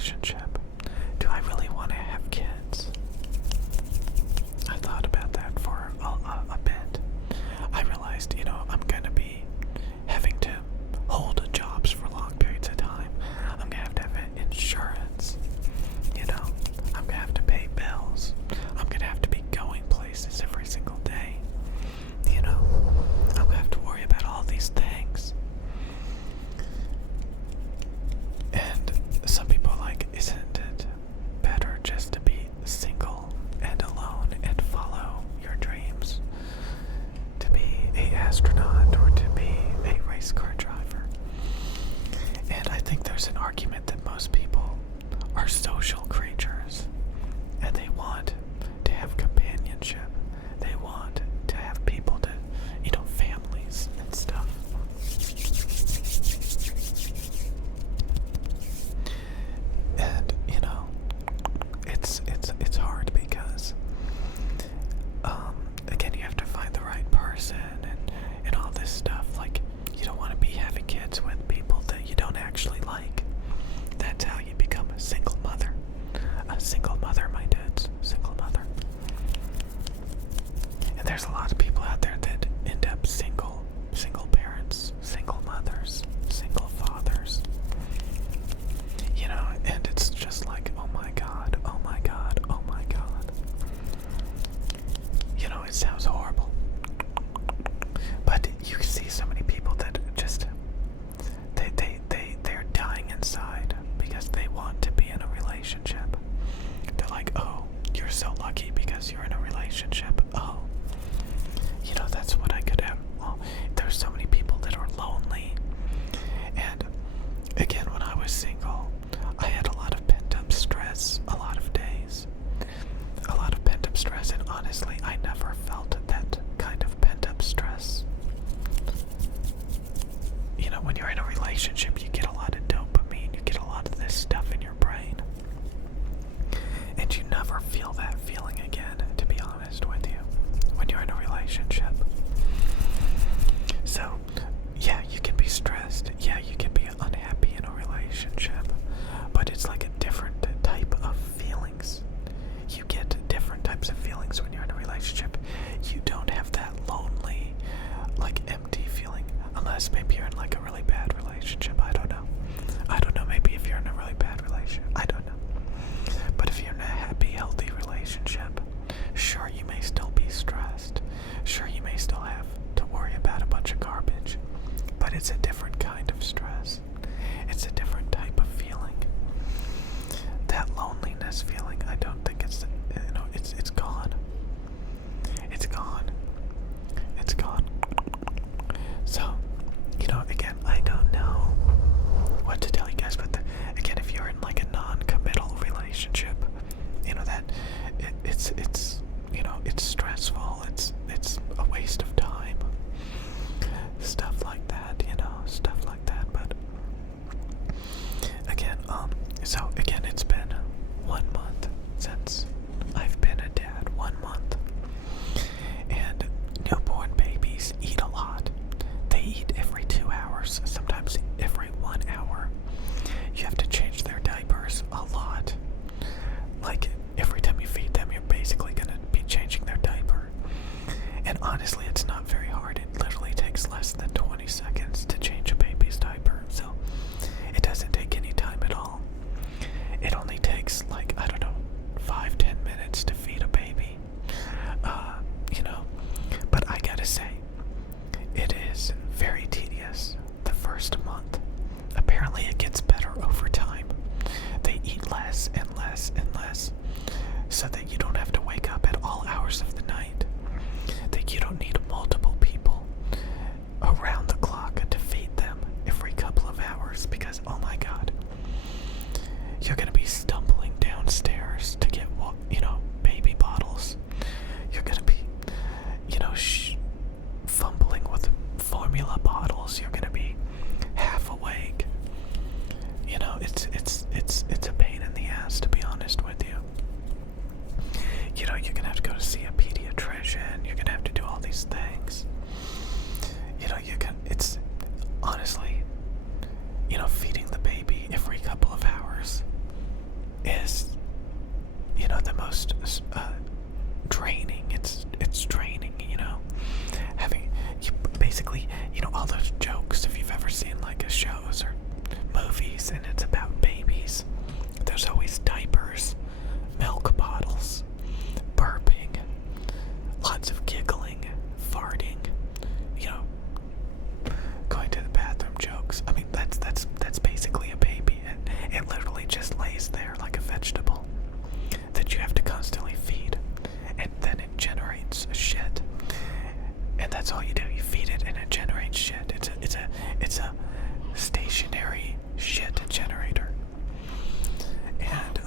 relationship? Do I really want to have kids? I thought about that for a bit. I realized, I'm going to be having to hold jobs for long periods of time. I'm going to have insurance. I'm going to have to pay bills. I'm going to have to be going places every single day. I'm going to have to worry about all these things. And some people are like, isn't it better just to be single and alone and follow your dreams? To be an astronaut or to be a race car driver? And I think there's an argument that most people are social creatures and they want to have companionship. They want to have people to, families and stuff. And, it's hard because, again, you have to find the right person and all this stuff. Like, you don't want to be having kids with people that you don't actually like. That's how you become a single mother. A single mother, my dudes. Single mother. And there's a lot of people out there that end up single parents, single mothers, single fathers. And it's just like, oh my god, oh my god, oh my god. It sounds horrible. But you see so many people that just, they're dying inside because they want to be in a relationship. They're like, oh, you're so lucky because you're in a relationship. Oh, that's what I could have. Well, there's so many people that are lonely. And again, when I was single, I had a lot of pent-up stress, a lot of days. A lot of pent-up stress, and honestly, I never felt that kind of pent-up stress. When you're in a relationship, you get a lot of dopamine, you get a lot of this stuff in your brain. And you never feel that feeling again, to be honest with you, when you're in a relationship. So, yeah, you can be stressed. Yeah, you can be unhappy in a relationship. But it's like a different type of feelings. You get different types of feelings when you're in a relationship. You don't have that lonely, empty feeling. Unless maybe you're in a really bad relationship. I don't know. Maybe if you're in a really bad relationship. I don't know. But if you're in a happy, healthy relationship, sure, you may still be stressed. Sure, you may still have to worry about a bunch of garbage. But it's a different kind of stress. It's a different type of feeling. That loneliness feeling, I don't think it's gone. It's gone. It's gone. So, again, I don't know what to tell you guys, but again, if you're in a non-committal relationship, that it's stressful, it's a waste of time, stuff like that, but again, it's been 1 month since I've been a dad, 1 month, and newborn babies eat a lot. They eat every 2 hours, sometimes every 1 hour. You have to change their diapers a lot. Every time you feed them, you're basically going to be changing their diaper. And honestly, it's not very hard. It literally takes less than 20 seconds to change a baby's diaper. So it doesn't take any time at all. It only takes 5-10 minutes to feed a baby. But I gotta say, it is very tedious the first month. Apparently it gets better over time. They eat less and less and less so that you don't have to wake up at all hours of the night. That you don't need multiple people around the clock to feed them every couple of hours because, oh my god, you're gonna be stumbling downstairs to get, baby bottles. You're gonna be, fumbling with formula bottles. You're gonna be half awake. It's a pain in the ass, to be honest with you. draining. It's draining, having basically, all those jokes, if you've ever seen like shows or movies and it's about babies, there's always diapers, milk bottles, burping, lots of giggling, farting, going to the bathroom jokes. I mean, that's basically a baby. It literally just lays there like a vegetable that you have to constantly feed, and then it generates shit. And that's all you do. You feed it, and it generates shit. It's a stationary shit generator. And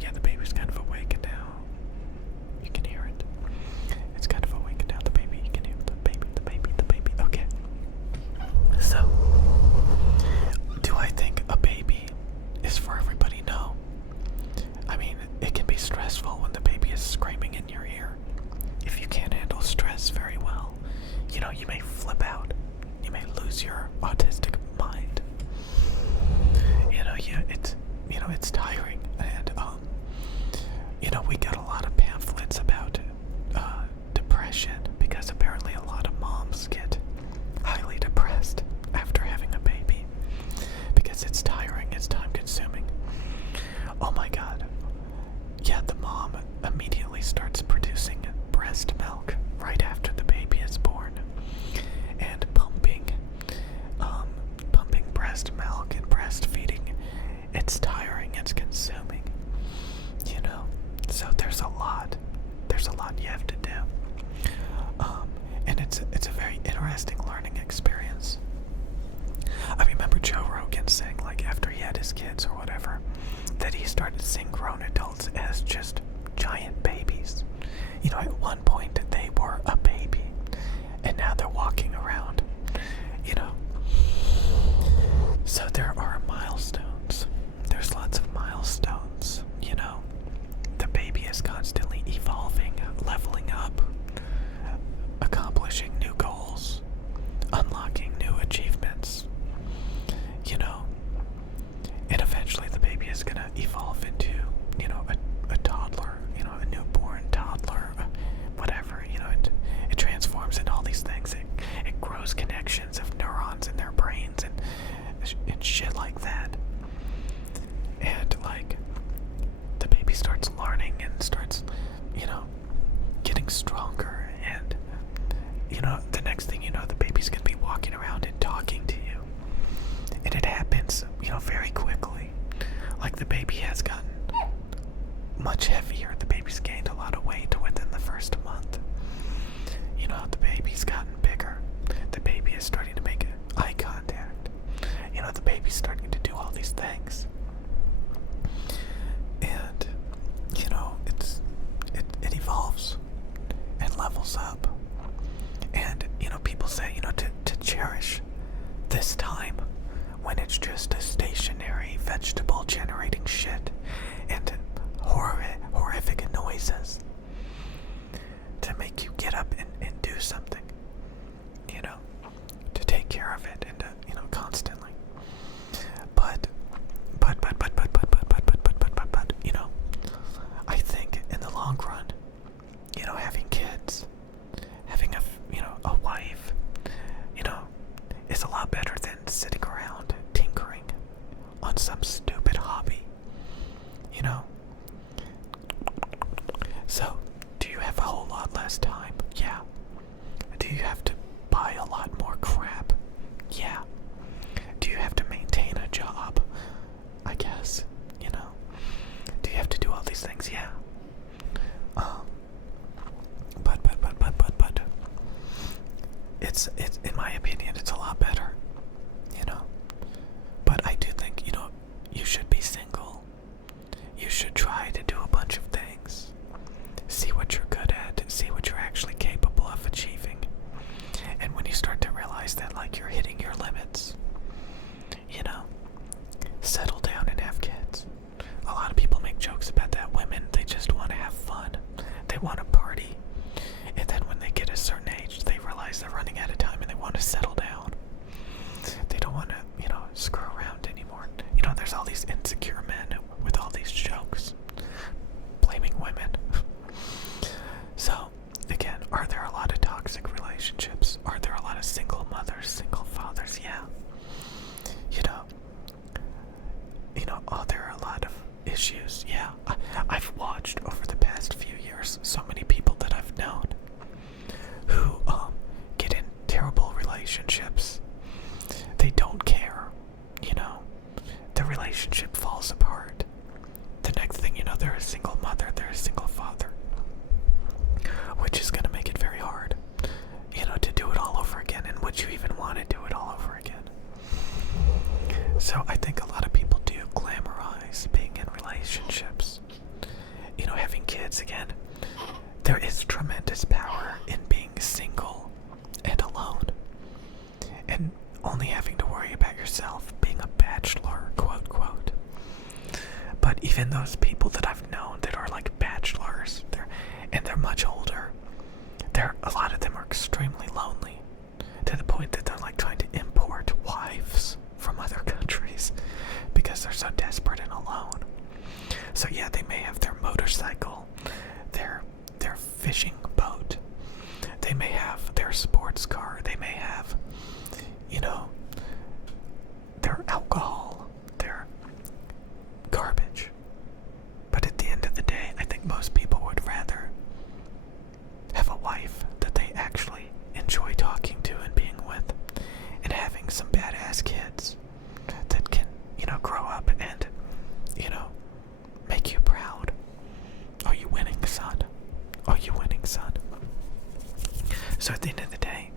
yeah, the baby's kind of awake now. You can hear it. It's kind of awake now. The baby. You can hear the baby. The baby. The baby. Okay. So, do I think a baby is for everybody? No. I mean, it can be stressful when the baby is screaming in your ear. If you can't handle stress very well, you may flip out. You may lose your autistic mind. It's tiring. And, we got a lot of pamphlets about depression, because apparently a lot of moms get highly depressed after having a baby, because it's tiring, it's time consuming. Oh my god. Yeah, the mom immediately starts producing breast milk right after the baby is born, and pumping breast milk and breastfeeding. It's tiring, it's consuming, so there's a lot you have to do. And it's a very interesting learning experience. I remember Joe Rogan saying, like, after he had his kids or whatever, that he started seeing grown adults as just giant babies. At one point they were a baby, and now they're walking around, So there are milestones. There's lots of milestones, The baby is constantly evolving, leveling up, accomplishing new goals, unlocking new achievements, and eventually the baby is going to evolve into, a toddler, a newborn toddler, whatever, it transforms into all these things. It grows connections of neurons in their brains and shit like that. And, like, the baby starts learning and starts, getting stronger, and, the next thing you know, the baby's gonna be walking around and talking to you. And it happens, very quickly. Like, the baby has gotten much heavier. The baby's gained a lot of weight within the first month. The baby's gotten bigger. The baby is starting to make eye contact. The baby's starting to do all these things. And, it evolves and levels up. And, people say, to cherish this time when it's just a stationary vegetable generating shit and horrific noises to make you get up and do something, to take care of it, and constantly. But, I think in the long run, having kids, having a wife, is a lot better than sitting around tinkering on some stupid hobby, So, do you have a whole lot less time? Yeah. Do you have to buy a lot more crap? Yeah. Do you have to maintain a job? I guess, Do you have to do all these things? Yeah. But it's in my opinion, it's a lot better, But I do think, you should be single. You should try to do a bunch of things. See what you're good at, see what you're actually capable of achieving. And when you start to realize that, like, you're hitting your limits, settle down and have kids. A lot of people make jokes about that. Women, they just want to have fun. They want to party. And then when they get a certain age, they realize they're running out of time and they want to settle down. They don't want to, screw around anymore. There's all these insecure men with all these jokes blaming women. they're a single mother, they're a single father, which is going to make it very hard, to do it all over again. And would you even want to do it all over again? So I think a lot of people do glamorize being in relationships. Having kids, again, there is tremendous power in being single and alone, and only having to worry about yourself, being a bachelor, quote, quote. But even those people that I've known that are like bachelors, they're much older, a lot of them are extremely lonely, to the point that they're like trying to import wives from other countries because they're so desperate and alone. So yeah, they may have their motorcycle, their fishing boat, they may have their sports car, they may have, their alcohol, their garbage. But at the end of the day, I think most people would rather have a wife that they actually enjoy talking to and being with, and having some badass kids that can, grow up and, make you proud. Are you winning, son? Are you winning, son? So at the end of the day,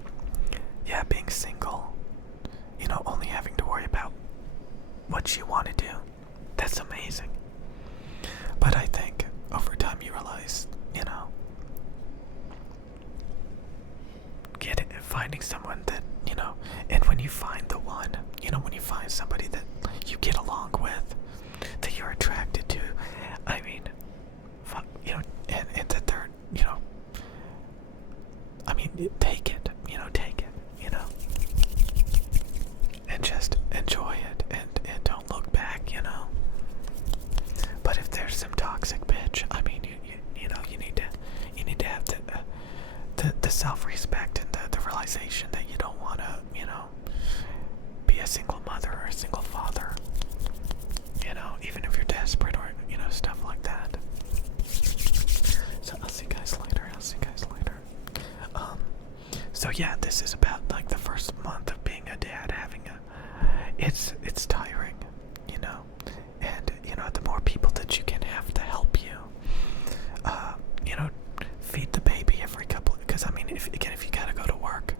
yeah, being single, only having to worry about what you want to do, that's amazing. But I think over time you realize, finding someone that, and when you find the one, when you find somebody that you get along with, that you're attracted to, I mean, and that they're, take it, and just enjoy it, and don't look back, But if there's some toxic bitch, I mean, you need to have the self-respect and the realization that you don't want to, be a single mother or a single father, even if you're desperate or, stuff like that. So I'll see you guys later. So yeah, this is about like the first month of being a dad, it's tiring, and, the more people that you can have to help you, feed the baby every because I mean, if you gotta go to work,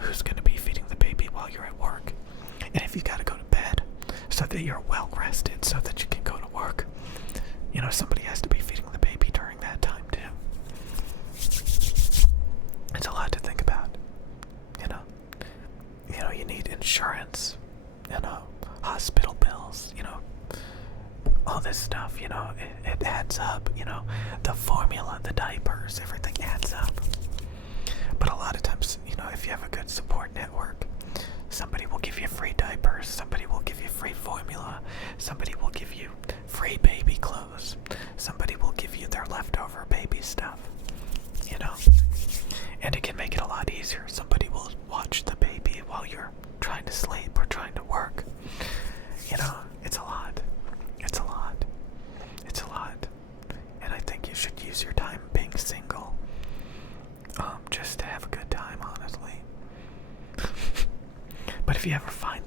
who's gonna be feeding the baby while you're at work? And if you gotta go to bed so that you're well rested so that you can go to work, somebody has to be feeding the baby during that time too. It's a lot to think about, you need insurance, hospital bills, all this stuff, it adds up, the formula, the diapers, everything adds up. But a lot of times, if you have a good support network, somebody will give you free diapers, somebody will give you free formula, somebody will give you free baby clothes, somebody will give you their leftover baby stuff, and it can make it a lot easier. Somebody will watch the baby while you're trying to sleep or trying to work. It's a lot. And I think you should use your time being single, just to have a good time, honestly. But if you ever find